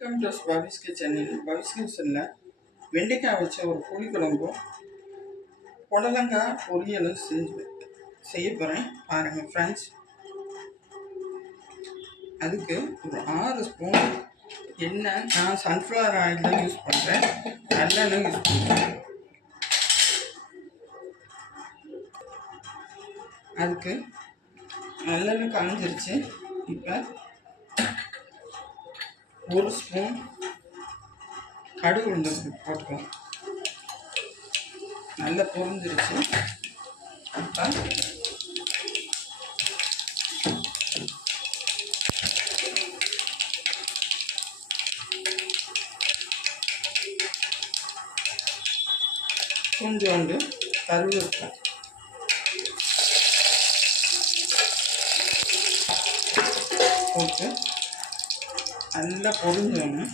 Welcome to பவிஸ் கிச்சனில் பவிஸ் கிச்சனில் வெண்டைக்காய் வச்ச ஒரு புளிக்குழம்பும் புடலங்காய் பொரியலும் செய்ய போகிறேன் பாருங்கள் ஃப்ரெண்ட்ஸ். அதுக்கு ஒரு 6 ஸ்பூன் எண்ணெய், நான் சன்ஃப்ளவர் ஆயில் தான் யூஸ் பண்ணுறேன், நல்லெண்ணெய் யூஸ் பண்ணுறேன். அதுக்கு நல்லெண்ணெய் காஞ்சிருச்சு. இப்போ 1 ஸ்பூன் கடுகு உளுந்து போட்டுக்கலாம். நல்லா பொரிஞ்சிருச்சு. இப்போ கொஞ்சோண்டு கருவேப்பிலை போட்டு நல்லா பொரிஞ்சோன்னு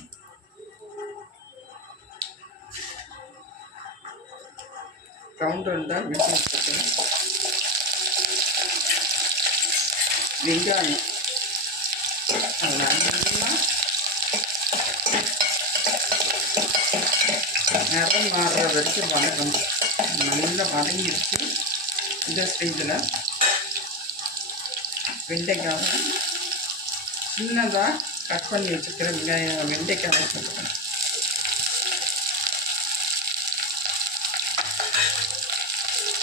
ரவுண்ட் ரவுண்டாக வெட்டி வச்சுருக்கேன். வெங்காயம் அது நல்லா நிறம் மாறுற வரைக்கும் வதக்கணும். நல்லா வதங்கிடுச்சு. இந்த ஸ்டேஜில் வெண்டைக்காய் சின்னதாக கட் பண்ணி வச்சுருக்கிற வெண்டைக்காய் வச்சுருக்கேன்.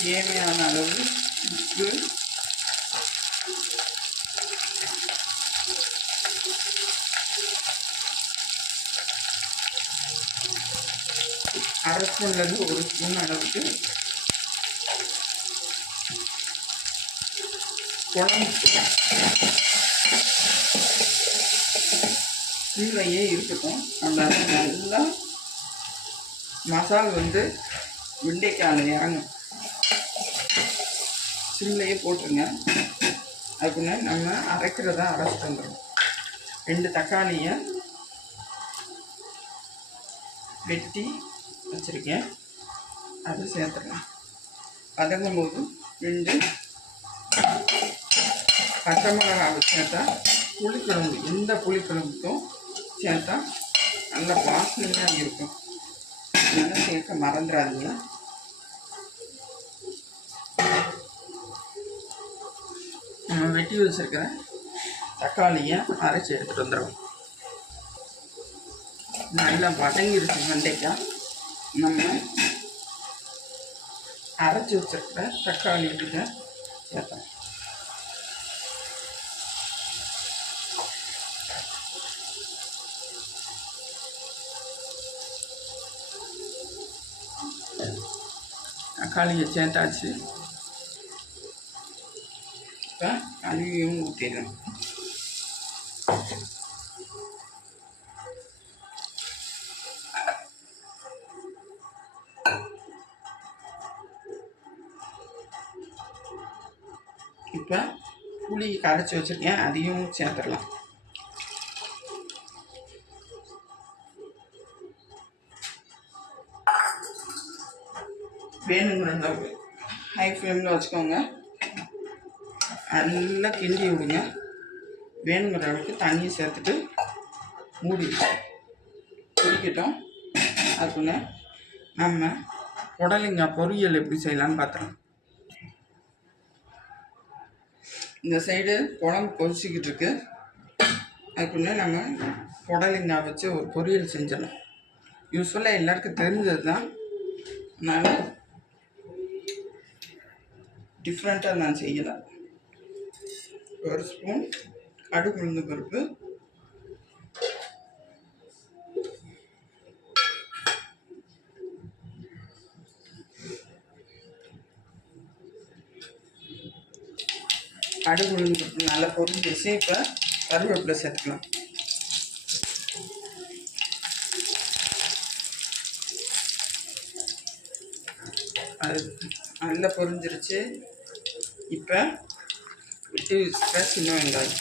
தேவையான அளவு உப்பு, அரை ஸ்பூன்லேருந்து 1 ஸ்பூன் அளவுக்கு குழம்பு சீலையே இருக்கட்டும். நல்லா மசால் வெண்டைக்காயில் இறங்கும். சிம்லையே போட்டுருங்க. அதுக்குன்னு நம்ம அரைக்கிறதா அரைச்சிட்டு வந்துடும். 2 தக்காளியை வெட்டி வச்சுருக்கேன், அது சேர்த்துருங்க. வதங்கும் போது 2 பச்சை மிளகாய் சேர்த்தா புளிக்குழம்பு, எந்த புளிக்குழம்புக்கும் சேர்த்தா நல்ல வாசனையாக இருக்கும். அதெல்லாம் சேர்க்க மறந்துடாதீங்க. நம்ம வெட்டி வச்சுருக்கிற தக்காளியை அரைச்சி எடுத்துகிட்டு வந்துடுவோம். நல்லா வதங்கிருச்சு வெண்டைக்காய். நம்ம அரைச்சி வச்சுருக்கிற தக்காளி கிட்ட சேர்த்தோம். தக்காளியை சேர்த்தாச்சு. இப்போ அழுவியும் ஊற்றிடணும். இப்போ புளி கரைச்சி வச்சுருக்கேன், அதையும் சேர்த்துடலாம். வேணுங்கிற அளவு ஹை ஃப்ளேமில் வச்சுக்கோங்க. நல்லா கிண்டி விடுங்க. வேணுங்கிற அளவுக்கு தண்ணியை சேர்த்துட்டு மூடி குடிக்கட்டும். அதுக்குன்னு நம்ம புடலங்காய் பொரியல் எப்படி செய்யலான்னு பார்த்துக்கலாம். இந்த சைடு குழம்பு கொதிச்சிக்கிட்டு இருக்கு. அதுக்குன்னு நம்ம புடலங்காய் வச்சு ஒரு பொரியல் செஞ்சிடலாம். யூஸ்வலாக எல்லாருக்கும் தெரிஞ்சது தான், அதனால் டிஃப்ரெண்ட்டாக நான் செய்யலாம். 1 ஸ்பூன் கடுகு உளுந்து பருப்பு, கடுகு உளுந்து பருப்பு நல்லா பொரிஞ்சிச்சு. இப்போ கருவேப்பிலை சேர்த்துக்கலாம். அது நல்லா பொரிஞ்சிருச்சு. இப்போ விட்டு வச்சுக்க சின்ன வெங்காயம்,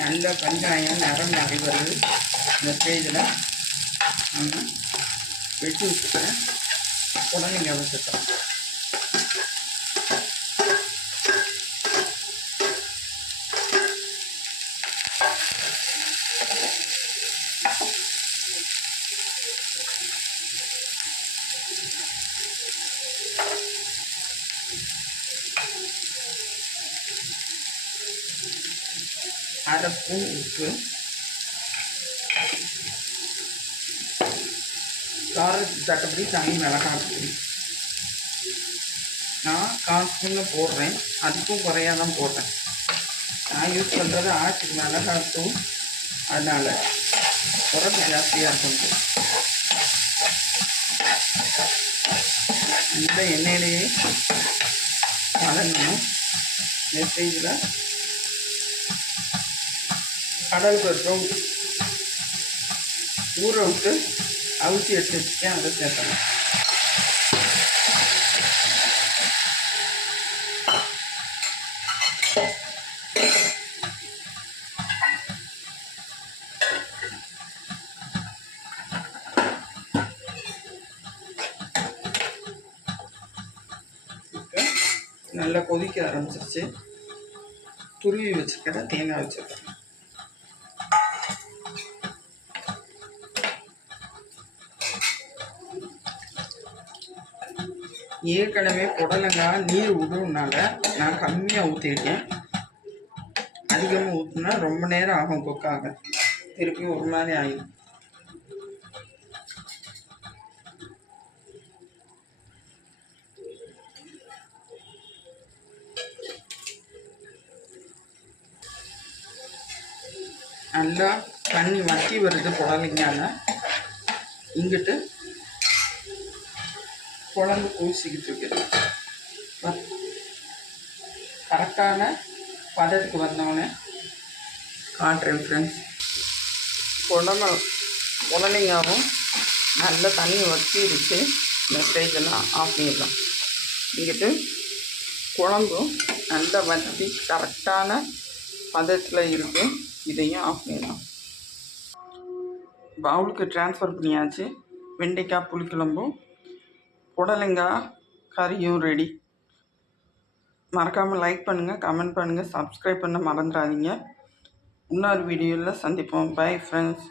நல்ல வெங்காயம் நிறம் மாறி வருது. இந்த ஸ்டேஜில் நம்ம வெட்டி வச்சுக்கிறேன் புடலங்காவை சேர்த்தோம். அரை ஸ்பூன் உப்பு, காரத்துக்கு தக்கபடி தனி மிளகாய் பொடி. நான் 1/4 ஸ்பூனில் போடுறேன், அதுக்கும் குறையாக தான் போடுறேன். நான் யூஸ் பண்ணுறது ஆட்டுக்கு மிளகாய் தூள், அதனால் உரப்பு ஜாஸ்தியாக இருக்கும். இந்த எண்ணெயிலேயே வதங்கணும். இந்த ஸ்டேஜில் கடல் பருப்பை ஊற விட்டு அவிச்சி எடுத்து வச்சுக்கேன், அதை சேர்த்தணும். நல்லா கொதிக்க ஆரம்பிச்சிருச்சு. துருவி வச்சுருக்கிற தேங்காய் வச்சுருக்கேன். ஏற்கனவே புடலங்காய் நீர் விடுறதுனால நான் கம்மியாக ஊற்றிருக்கேன். அதிகமாக ஊற்றினா ரொம்ப நேரம் ஆகும் குக்காக, திருப்பி ஒரு மாதிரி ஆகிடும். நல்லா தண்ணி வற்றி வருது புடலங்கால. இங்கிட்டு குழம்பு பூசிக்கிட்டு இருக்குது. கரெக்டான பதத்துக்கு வந்தோடனே காட்டுறேன் ஃப்ரெண்ட்ஸ். புடலங்காவும் நல்ல தண்ணி வற்றிருச்சு. இந்த ஸ்டேஜெல்லாம் ஆஃப் பண்ணிடலாம். இங்கிட்டு குழம்பும் நல்லா வற்றி கரெக்டான பதத்தில் இருக்குது. இதையும் ஆஃப் பண்ணிடலாம். பவுலுக்கு ட்ரான்ஸ்ஃபர் பண்ணியாச்சு. வெண்டைக்காய் புளிக்குழம்பும் புடலங்காய் கறியும் ரெடி. மறக்காமல் லைக் பண்ணுங்கள், கமெண்ட் பண்ணுங்கள், சப்ஸ்கிரைப் பண்ண மறந்துடாதீங்க. இன்னொரு வீடியோவில் சந்திப்போம். Bye friends.